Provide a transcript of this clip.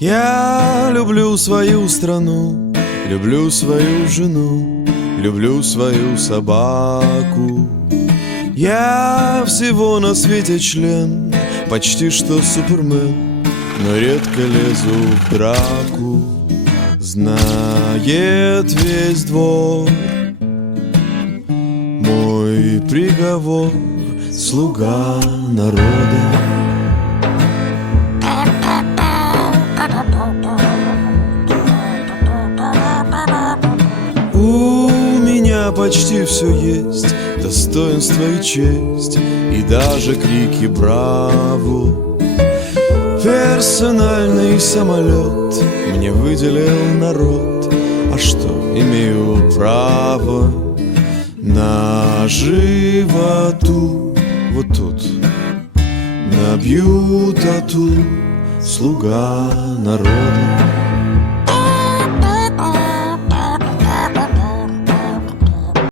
Я люблю свою страну, люблю свою жену, люблю свою собаку. Я всего на свете член, почти что супермен, но редко лезу в драку. Знает весь двор мой приговор, слуга народа. У меня почти все есть, достоинство и честь, и даже крики «Браво!». Персональный самолет мне выделил народ, а что, имею право на животу. Вот тут набью тату, слуга народа.